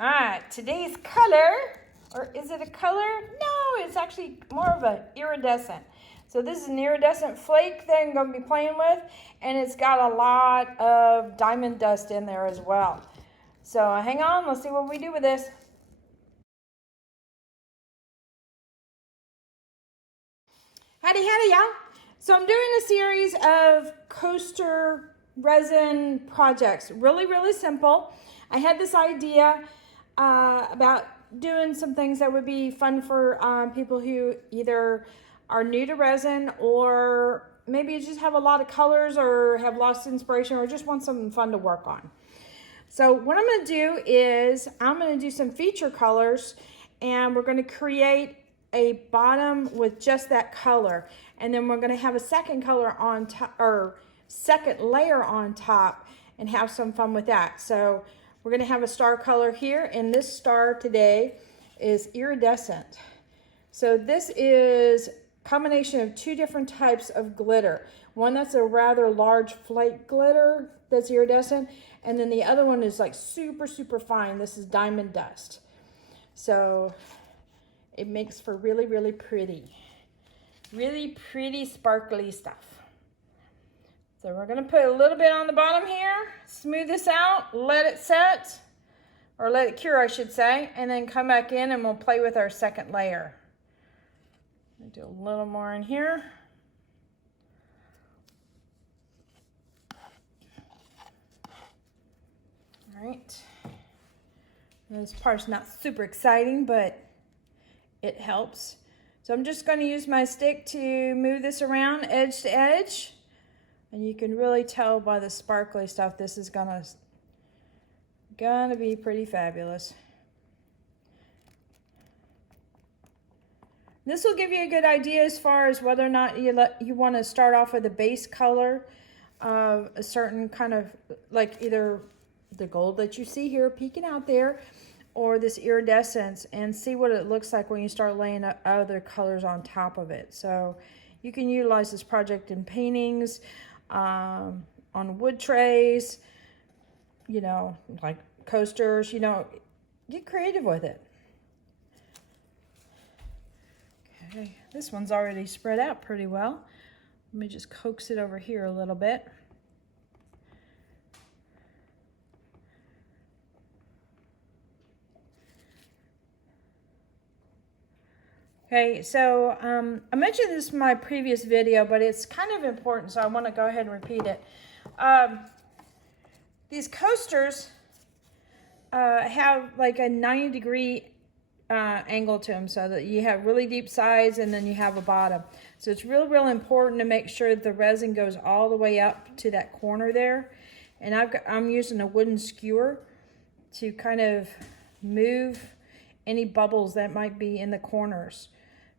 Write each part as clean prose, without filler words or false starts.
All right, today's color, or is it a color? No, it's actually more of an iridescent. So this is an iridescent flake that I'm going to be playing with, and it's got a lot of diamond dust in there as well. So hang on, let's see what we do with this. Howdy, howdy, y'all. So I'm doing a series of coaster resin projects. Really simple. I had this idea about doing some things that would be fun for people who either are new to resin or maybe you just have a lot of colors or have lost inspiration or just want something fun to work on. So what I'm going to do is I'm going to do some feature colors, and we're going to create a bottom with just that color, and then we're going to have a second color on top, or second layer on top, and have some fun with that. So we're going to have a star color here, and this star today is iridescent. So this is a combination of two different types of glitter. One that's a rather large flake glitter that's iridescent, and then the other one is like super fine. This is diamond dust. So it makes for really pretty sparkly stuff. So we're going to put a little bit on the bottom here, smooth this out, let it set, or let it cure, I should say, and then come back in and we'll play with our second layer. Do a little more in here. All right. This part's not super exciting, but it helps. So I'm just going to use my stick to move this around edge to edge. And you can really tell by the sparkly stuff, this is gonna be pretty fabulous. This will give you a good idea as far as whether or not you want to start off with a base color of a certain kind of, like either the gold that you see here peeking out there, or this iridescence, and see what it looks like when you start laying other colors on top of it. So you can utilize this project in paintings, on wood trays, you know, like coasters, you know, get creative with it. Okay, this one's already spread out pretty well. Let me just coax it over here a little bit. Okay, so I mentioned this in my previous video, but it's kind of important, so I want to go ahead and repeat it. These coasters have like a 90-degree angle to them, so that you have really deep sides and then you have a bottom. So it's real important to make sure that the resin goes all the way up to that corner there. And I'm using a wooden skewer to kind of move any bubbles that might be in the corners.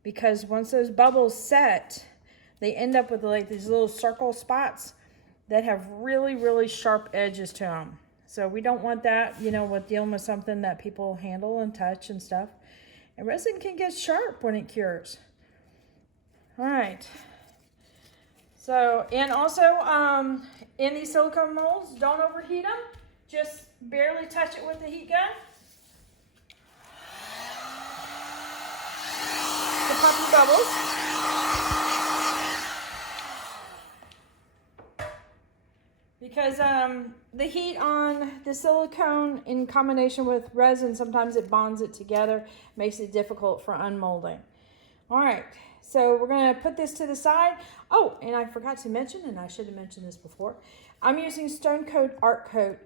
Because once those bubbles set, they end up with like these little circle spots that have really sharp edges to them. So we don't want that, you know, with dealing with something that people handle and touch and stuff. And resin can get sharp when it cures. All right. So, and also in these silicone molds, don't overheat them. Just barely touch it with the heat gun. To pop your bubbles. Because the heat on the silicone in combination with resin, sometimes it bonds it together, makes it difficult for unmolding. All right, so we're going to put this to the side. Oh, and I forgot to mention, and I should have mentioned this before, I'm using Stone Coat Art Coat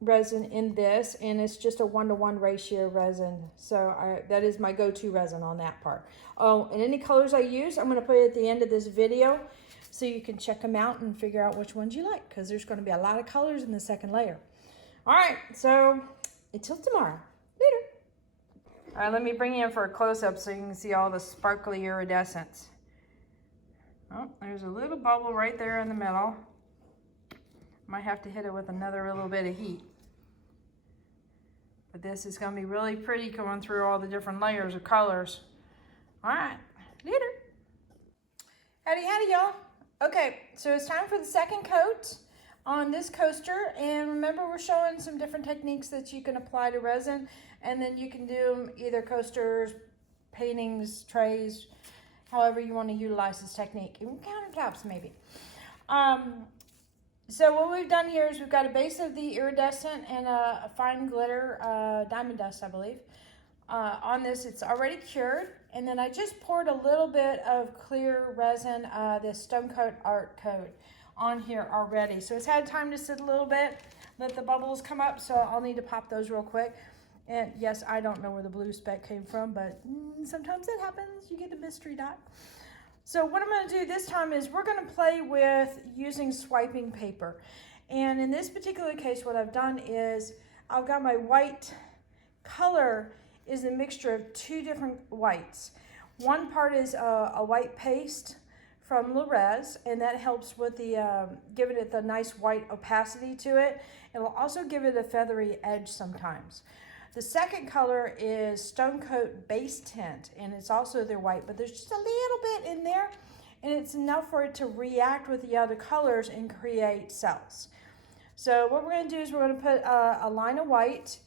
resin in this, and it's just a 1-to-1 ratio resin. So that is my go-to resin on that part. Oh, and any colors I use, I'm going to put it at the end of this video, so you can check them out and figure out which ones you like, because there's going to be a lot of colors in the second layer. All right, so until tomorrow. Later. All right, let me bring you in for a close-up so you can see all the sparkly iridescence. Oh, there's a little bubble right there in the middle. Might have to hit it with another little bit of heat. But this is going to be really pretty going through all the different layers of colors. All right, later. Howdy, y'all. Okay, so it's time for the second coat. on this coaster. And remember, we're showing some different techniques that you can apply to resin, and then you can do them either coasters, paintings, trays, however you want to utilize this technique, even countertops maybe. So what we've done here is we've got a base of the iridescent and a fine glitter, diamond dust, I believe. On this, it's already cured, and then I just poured a little bit of clear resin, this Stone Coat Art Coat, on here already. So it's had time to sit a little bit, let the bubbles come up, so I'll need to pop those real quick. And yes, I don't know where the blue speck came from, but sometimes it happens. You get a mystery dot. So what I'm going to do this time is we're going to play with using swiping paper. And in this particular case, what I've done is I've got my white color is a mixture of two different whites. One part is a white paste from Resin, and that helps with the giving it the nice white opacity to it. It will also give it a feathery edge sometimes. The second color is Stone Coat Base Tint, and it's also their white, but there's just a little bit in there, and it's enough for it to react with the other colors and create cells. So what we're going to do is we're going to put a line of white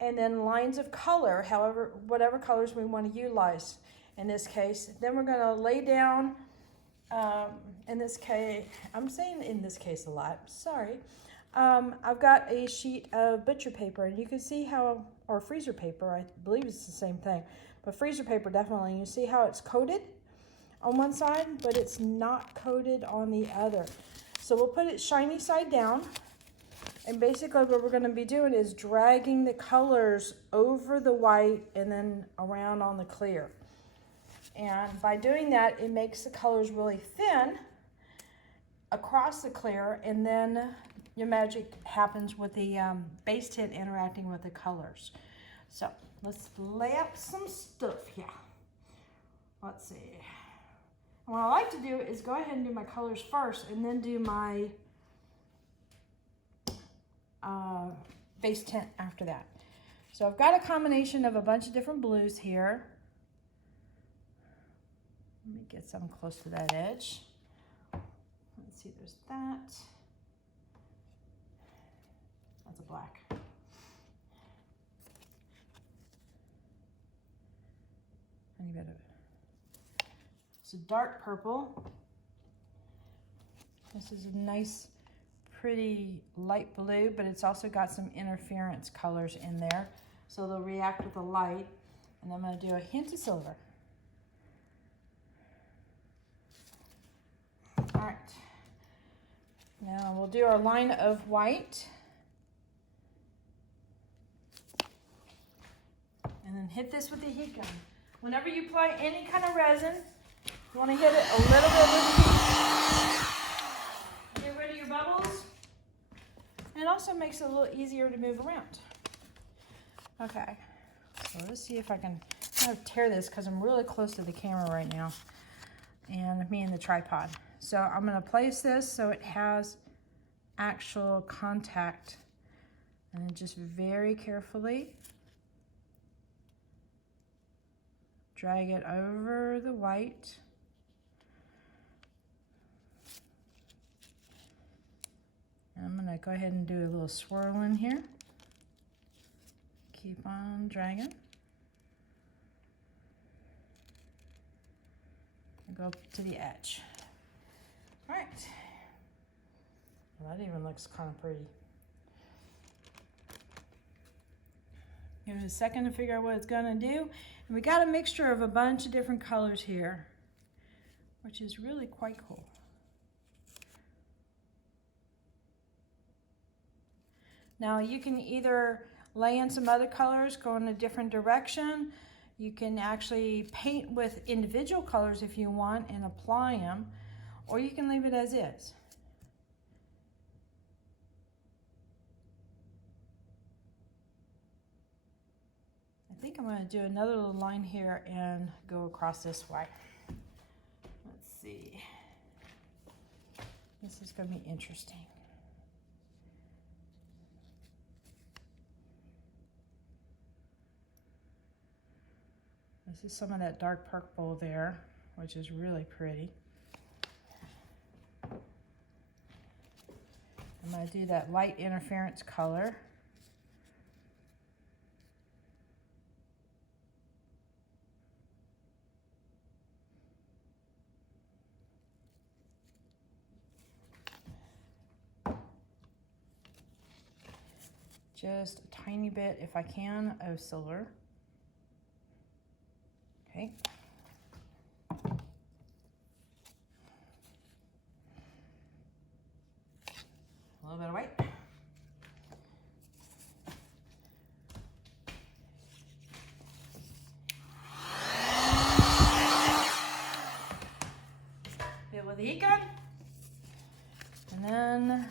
and then lines of color, however, whatever colors we want to utilize in this case. Then we're going to lay down, in this case, I'm saying in this case a lot, sorry. I've got a sheet of butcher paper, and you can see how, or freezer paper, I believe it's the same thing, but freezer paper definitely. You see how it's coated on one side, but it's not coated on the other. So we'll put it shiny side down, and basically what we're going to be doing is dragging the colors over the white and then around on the clear. And by doing that, it makes the colors really thin across the clear, and then your magic happens with the base tint interacting with the colors. So let's lay out some stuff here. Let's see. And what I like to do is go ahead and do my colors first and then do my base tint after that. So I've got a combination of a bunch of different blues here. Let me get some close to that edge. Let's see, there's that. That's a black. Any bit of it. It's a dark purple. This is a nice, pretty light blue, but it's also got some interference colors in there. So they'll react with the light. And I'm going to do a hint of silver. All right. Now we'll do our line of white. And then hit this with the heat gun. Whenever you apply any kind of resin, you want to hit it a little bit with the heat. Get rid of your bubbles. And it also makes it a little easier to move around. Okay, so let's see if I can kind of tear this because I'm really close to the camera right now and me and the tripod. So I'm going to place this so it has actual contact, and then just very carefully drag it over the white. And I'm going to go ahead and do a little swirl in here. Keep on dragging. And go to the edge. All right. Well, that even looks kind of pretty. Give it a second to figure out what it's going to do. And we got a mixture of a bunch of different colors here, which is really quite cool. Now you can either lay in some other colors, go in a different direction. You can actually paint with individual colors if you want and apply them, or you can leave it as is. I think I'm going to do another little line here and go across this way. Let's see. This is going to be interesting. This is some of that dark purple there, which is really pretty. I'm going to do that light interference color. Just a tiny bit, if I can, of silver. Okay. A little bit of white. Hit with the heat gun. And then,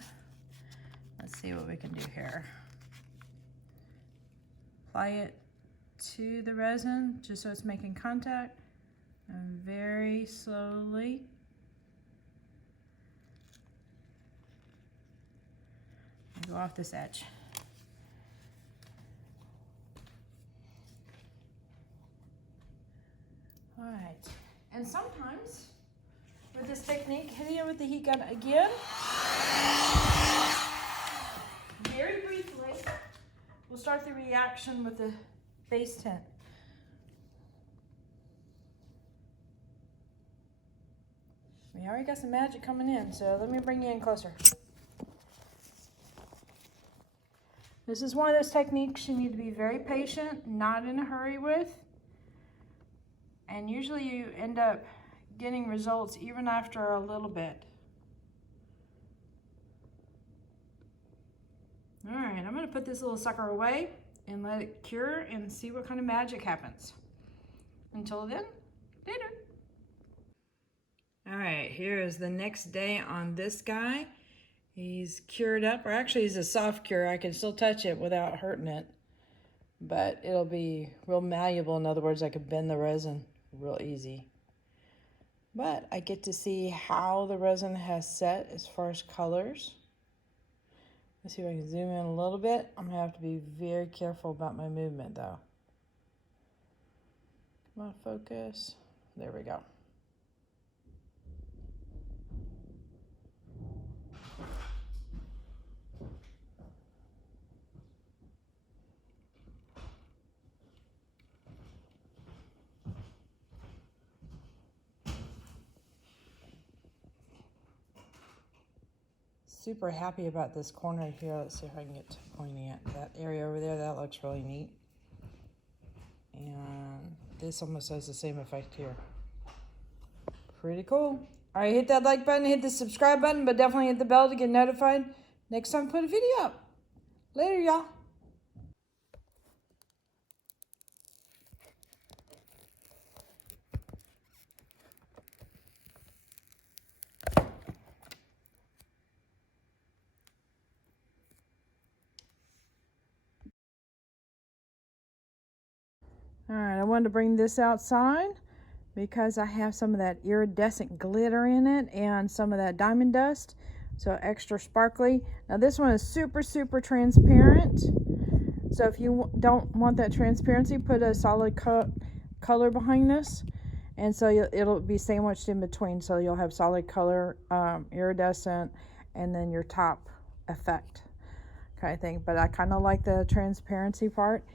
let's see what we can do here. Apply it to the resin just so it's making contact, and very slowly go off this edge. All right, and sometimes with this technique, hitting it with the heat gun again, very briefly, we'll start the reaction with the base tint. We already got some magic coming in, so let me bring you in closer. This is one of those techniques you need to be very patient, not in a hurry with. And usually you end up getting results even after a little bit. All right, I'm gonna put this little sucker away and let it cure and see what kind of magic happens. Until then, later. All right, here is the next day on this guy. He's cured up, or actually he's a soft cure. I can still touch it without hurting it, but it'll be real malleable. In other words, I could bend the resin real easy. But I get to see how the resin has set as far as colors. Let's see if I can zoom in a little bit. I'm gonna have to be very careful about my movement though. Come on, focus. There we go. Super happy about this corner here. Let's see if I can get to pointing at that area over there. That looks really neat. And this almost has the same effect here. Pretty cool. All right, hit that like button, hit the subscribe button, but definitely hit the bell to get notified next time I put a video up. Later, y'all. All right, I wanted to bring this outside because I have some of that iridescent glitter in it and some of that diamond dust, so extra sparkly. Now this one is super, super transparent. So if you don't want that transparency, put a solid color behind this, and so it'll be sandwiched in between. So you'll have solid color, iridescent, and then your top effect kind of thing. But I kind of like the transparency part.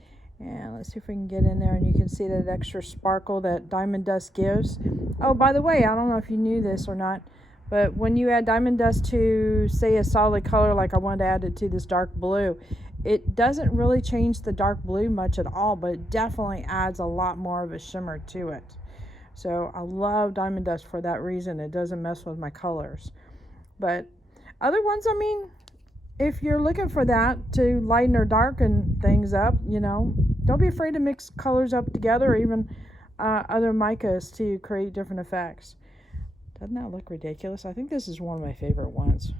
And let's see if we can get in there and you can see that extra sparkle that diamond dust gives. Oh, by the way, I don't know if you knew this or not, but when you add diamond dust to, say, a solid color, like I wanted to add it to this dark blue, it doesn't really change the dark blue much at all, but it definitely adds a lot more of a shimmer to it. So I love diamond dust for that reason. It doesn't mess with my colors. But other ones, I mean, if you're looking for that to lighten or darken things up, you know, don't be afraid to mix colors up together, or even other micas to create different effects. Doesn't that look ridiculous? I think this is one of my favorite ones.